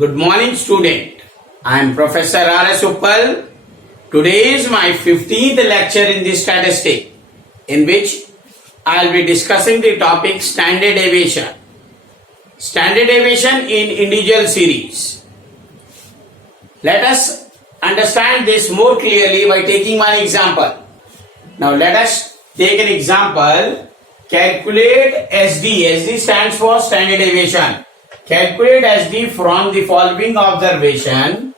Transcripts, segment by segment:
Good morning, student. I am Professor R.S. Uppal. Today is my 15th lecture in this statistic, in which I will be discussing the topic standard deviation. Standard deviation in individual series. Let us understand this more clearly by taking one example. Now let us take an example. Calculate SD. SD stands for standard deviation. Calculate SD from the following observation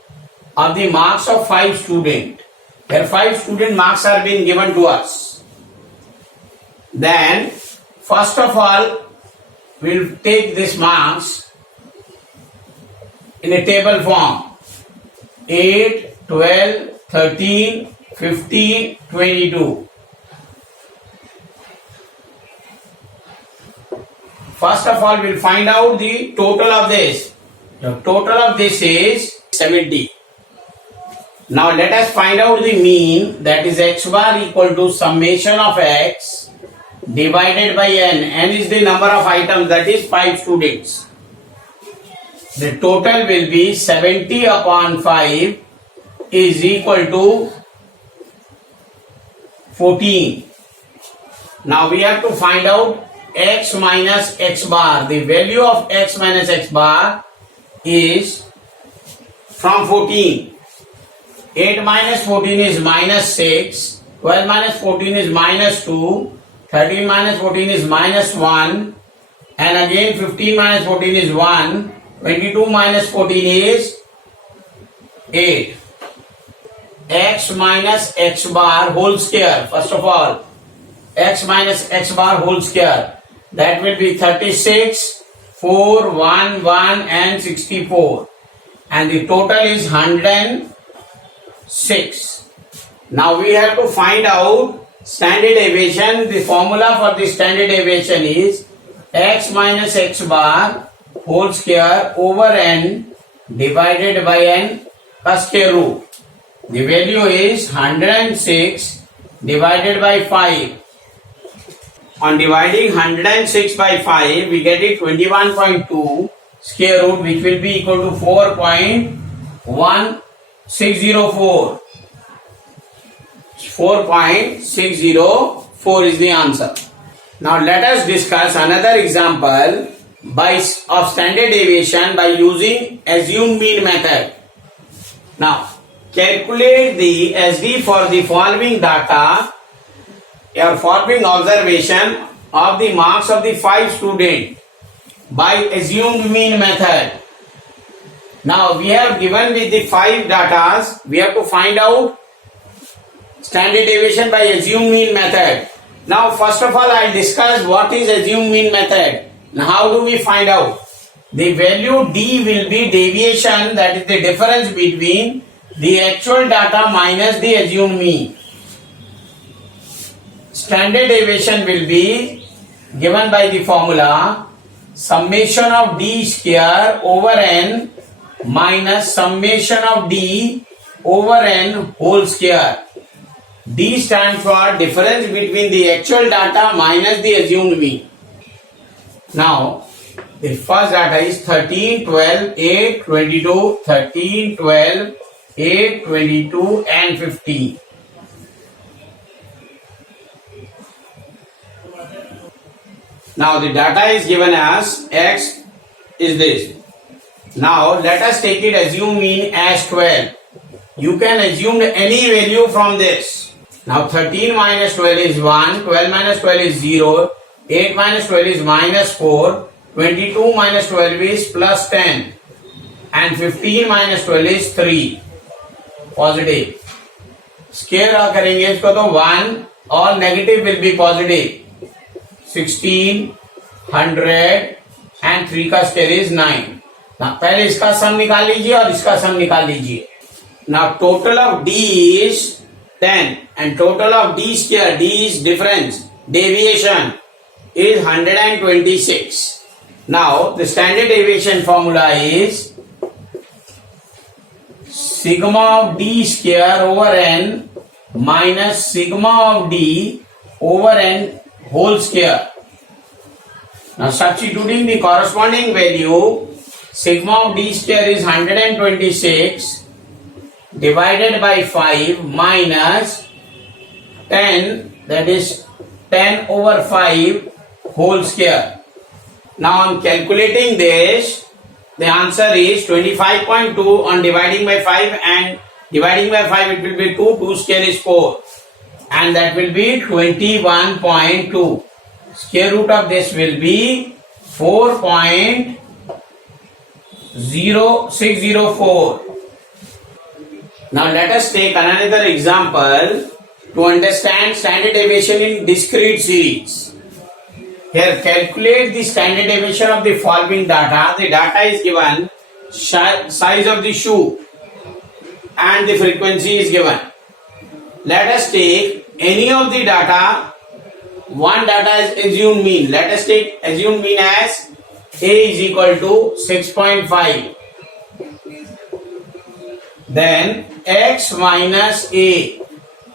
of the marks of 5 students. Where 5 student marks are being given to us. Then, first of all, we will take this marks in a table form. 8, 12, 13, 15, 22. First of all, we will find out the total of this. The total of this is 70. Now let us find out the mean, that is x bar equal to summation of x divided by n. N is the number of items, that is 5 students. The total will be 70 upon 5 is equal to 14. Now we have to find out x minus x bar. The value of x minus x bar is from 14. 8 minus 14 is minus 6. 12 minus 14 is minus 2. 13 minus 14 is minus 1. And again 15 minus 14 is 1. 22 minus 14 is 8. X minus x bar whole square. First of all, x minus x bar whole square. That will be 36, 4, 1, 1 and 64. And the total is 106. Now we have to find out standard deviation. The formula for the standard deviation is x minus x bar whole square over n divided by n square root. The value is 106 divided by 5. On dividing 106 by 5, we get it 21.2 square root, which will be equal to 4.1604. 4.604 is the answer. Now let us discuss another example of standard deviation by using assumed mean method. Now calculate the SD for the following data. Your following observation of the marks of the 5 students by assumed mean method. Now we have given with the 5 datas, we have to find out standard deviation by assumed mean method. Now first of all, I will discuss what is assumed mean method. Now how do we find out? The value D will be deviation, that is the difference between the actual data minus the assumed mean. Standard deviation will be given by the formula summation of D square over n minus summation of D over n whole square. D stands for difference between the actual data minus the assumed mean. Now the first data is 13, 12, 8, 22, 13, 12, 8, 22 and 15. Now the data is given as x is this. Now let us take it assume mean as 12. You can assume any value from this. Now 13 minus 12 is 1, 12 minus 12 is 0, 8 minus 12 is minus 4, 22 minus 12 is plus 10 and 15 minus 12 is 3. Positive. Square करेंगे इसको तो 1, all negative will be positive. 16, 100 and 3 का square is 9. Now पहले इसका सम निकाल लीजिए और इसका सम निकाल लीजिए. Now total of D is 10 and total of D square, D is difference, deviation is 126. Now the standard deviation formula is sigma of D square over n minus sigma of D over n whole square. Now substituting the corresponding value sigma of d square is 126 divided by 5 minus 10, that is 10 over 5 whole square. Now on calculating this, the answer is 25.2 on dividing by 5, and dividing by 5 it will be 2, 2 square is 4, and that will be 21.2. Square root of this will be 4.0604. Now let us take another example to understand standard deviation in discrete series. Here calculate the standard deviation of the following data. The data is given, size of the shoe and the frequency is given. Let us take any of the data. One data is assumed mean. Let us take assumed mean as A is equal to 6.5. Then X minus A.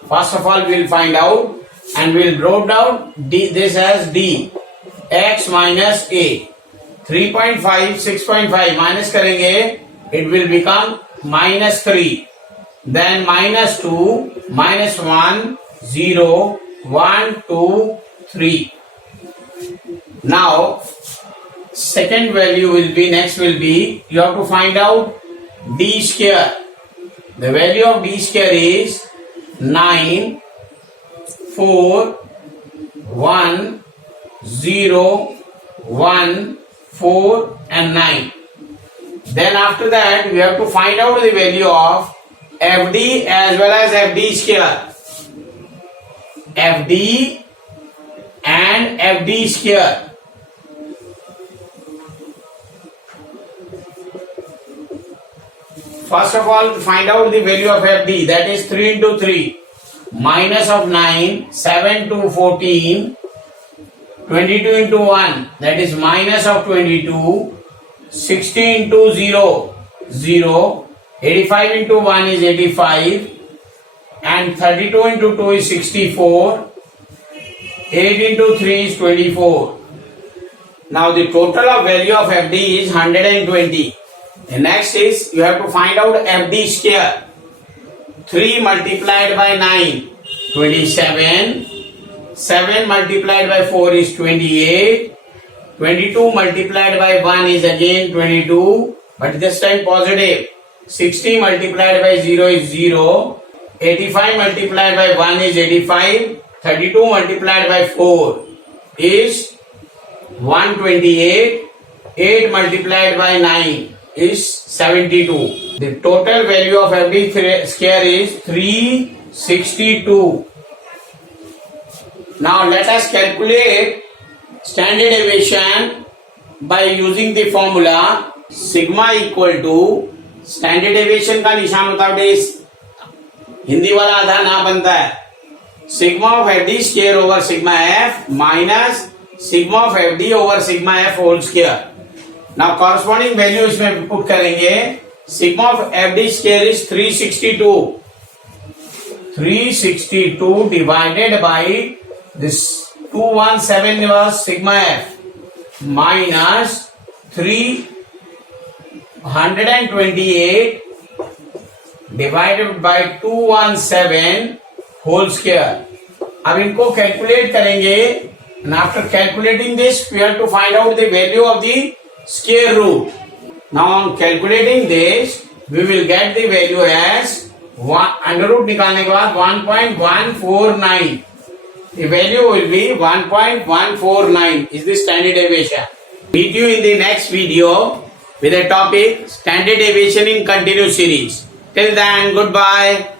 First of all, we will find out and we will write down this as D. X minus A. 3.5, 6.5 minus करेंगे, it will become minus 3. Then minus 2, minus 1, 0, 1, 2, 3. Now, second value will be, next will be, you have to find out D square. The value of D square is 9, 4, 1, 0, 1, 4 and 9. Then after that we have to find out the value of FD as well as FD square. FD and FD square. First of all, find out the value of FD, that is 3 into 3. Minus of 9, 7 to 14, 22 into 1, that is minus of 22, 60 into 0, 0, 85 into 1 is 85, and 32 into 2 is 64, 8 into 3 is 24. Now the total of value of FD is 120. The next is, you have to find out FD square. 3 multiplied by 9, 27. 7 multiplied by 4 is 28. 22 multiplied by 1 is again 22, but this time positive. 60 multiplied by 0 is 0. 85 multiplied by 1 is 85. 32 multiplied by 4 is 128. 8 multiplied by 9 is 72. The total value of FD square is 362. Now let us calculate standard deviation by using the formula sigma equal to, standard deviation का निशान होता है हिंदी वाला आधा ना बनता है, sigma of FD square over sigma f minus sigma of FD over sigma f whole square. Now corresponding value इसमें put करेंगे. Sigma of FD square is 362. 362 divided by this 217 was sigma f minus 328 divided by 217 whole square. अब इनको calculate करेंगे, and after calculating this we have to find out the value of the square root. Now on calculating this we will get the value as under root निकालने के बाद 1.149. The value will be 1.149 is the standard deviation. Meet you in the next video with a topic standard deviation in continuous series. Till then, goodbye.